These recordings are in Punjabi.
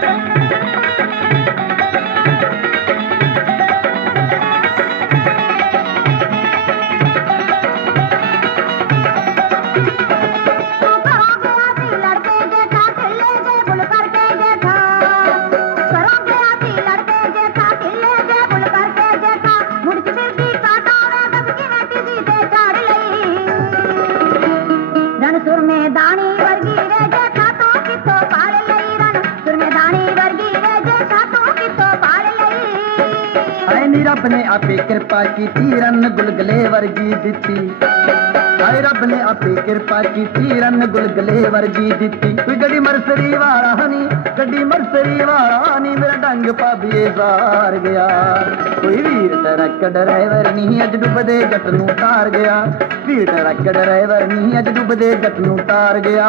ਤੂੰ ਰੱਬ ਨੇ ਆਪੇ ਕਿਰਪਾ ਕੀਤੀ, ਰਨ ਗੁਲਗਲੇ ਵਰਗੀ ਦਿੱਤੀ। ਹਾਏ ਰੱਬ ਨੇ ਆਪੇ ਕਿਰਪਾ ਕੀਤੀ, ਰਨ ਗੁਲਗਲੇ ਵਰਗੀ ਦਿੱਤੀ। ਕੋਈ ਗੱਡੀ ਮਰਸਰੀ ਵਾਲਾ ਨੀ, ਗੱਡੀ ਮਰਸਰੀ ਵਾਲਾ ਨੀ, ਮੇਰਾ ਡੰਗ ਪਾਬੀਏ ਸਾਰ ਗਿਆ। ਕੋਈ ਵੀਰ ਟਰੱਕ ਡਰਾਈਵਰ ਨਹੀਂ ਅੱਜ ਡੁੱਬਦੇ ਜੱਟ ਨੂੰ ਤਾਰ ਗਿਆ। ਵੀਰ ਟਰੱਕ ਡਰਾਈਵਰ ਨਹੀਂ ਅੱਜ ਡੁੱਬਦੇ ਜੱਟ ਨੂੰ ਤਾਰ ਗਿਆ।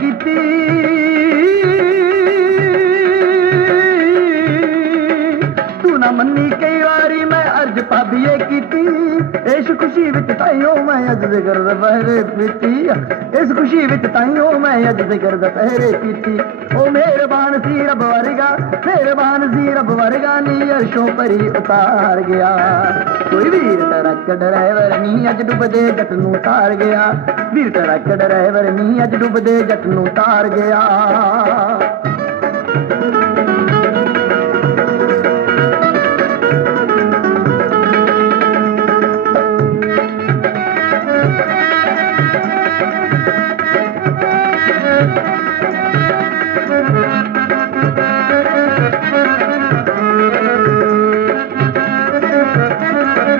ਕੀਤੀ। ਤੂੰ ਨਾ ਮੰਨੀ ਕਈ ਵਾਰੀ ਮੈਂ ਅਰਜ ਭਾਬੀਏ ਕੀਤੀ ਤਾਈਓ ਮੈਂ ਅੱਜ ਜ਼ਿਕਰ ਦੁਪਹਿਰੇ ਪੀਤੀ ਇਸ ਖੁਸ਼ੀ ਵਿੱਚ ਤਾਈਓ ਮੈਂ ਅੱਜ ਜ਼ਿਕਰ ਦੁਪਹਿਰੇ ਪੀਤੀ। ਉਹ ਮਿਹਰਬਾਨ ਸੀ ਰੱਬ ਵਰਗਾ, ਮਿਹਰਬਾਨ ਸੀ ਰੱਬ ਵਰਗਾ ਨੀ ਅਰਸ਼ੋਂ ਪਰੀ ਉਤਾਰ ਗਿਆ। ਕੋਈ ਵੀਰ ਟਰੱਕ ਡਰਾਈਵਰ ਨਹੀਂ ਅੱਜ ਡੁੱਬਦੇ ਜੱਟ ਨੂੰ ਤਾਰ ਗਿਆ। ਵੀਰ ਟਰੱਕ ਡਰਾਈਵਰ ਨਹੀਂ ਅੱਜ ਡੁੱਬਦੇ ਜੱਟ ਨੂੰ ਤਾਰ ਗਿਆ।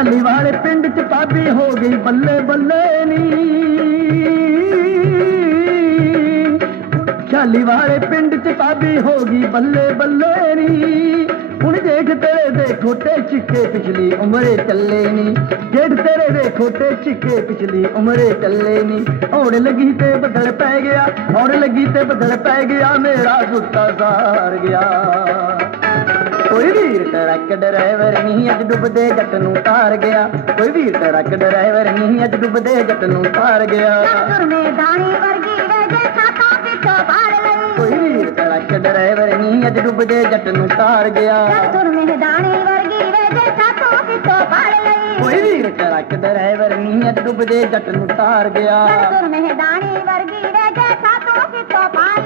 ਉਹ ਵਾਲੇ ਪਿੰਡ ਚ ਪਾਬੀ ਹੋ ਗਈ, ਬੱਲੇ ਬੱਲੇ ਨੀ। ਖਾਲੀ ਵਾਲੇ ਪਿੰਡ ਚ ਪਾਬੀ ਹੋ ਗਈ, ਬੱਲੇ ਬੱਲੇ ਨੀ। ਹੁਣ ਦੇਖ ਤੇਰੇ ਦੇ ਖੋਟੇ ਚਿੱਕੇ ਪਿਛਲੀ ਉਮਰੇ ਚੱਲੇ ਨੀ। ਜੇਠ ਤੇਰੇ ਦੇ ਖੋਟੇ ਚਿੱਕੇ ਪਿਛਲੀ ਉਮਰੇ ਚੱਲੇ ਨੀ। ਔੜ ਲੱਗੀ ਤੇ ਬਦਲ ਪੈ ਗਿਆ ਔੜ ਲੱਗੀ ਤੇ ਬਦਲ ਪੈ ਗਿਆ, ਮੇਰਾ ਸੁੱਤਾ ਸਾਰ ਗਿਆ। ਕੋਈ ਵੀਰ ਟਰੱਕ ਡਰਾਈਵਰ ਨਹੀਂ ਅੱਜ ਡੁੱਬਦੇ ਜੱਟ ਨੂੰ ਤਾਰ ਗਿਆ। ਕੋਈ ਵੀਰ ਟਰੱਕ ਡਰਾਈਵਰ ਨਹੀਂ ਅੱਜ ਡੁੱਬਦੇ ਜੱਟ ਨੂੰ ਤਾਰ ਗਿਆ। ਕੋਈ ਵੀਰ ਟਰੱਕ ਡਰਾਈਵਰ ਨਹੀਂ ਅੱਜ ਡੁੱਬਦੇ ਜੱਟ ਨੂੰ ਤਾਰ ਗਿਆ। ਕੋਈ ਵੀਰ ਟਰੱਕ ਡਰਾਈਵਰ ਨਹੀਂ ਅੱਜ ਡੁੱਬਦੇ ਜੱਟ ਨੂੰ ਤਾਰ ਗਿਆ। ਮਹਿਦਾਨੀ ਵਰਗੀ ਵੇ ਜੇ ਸਾਤੋਂ ਕਿਥੋਂ ਪਾਲ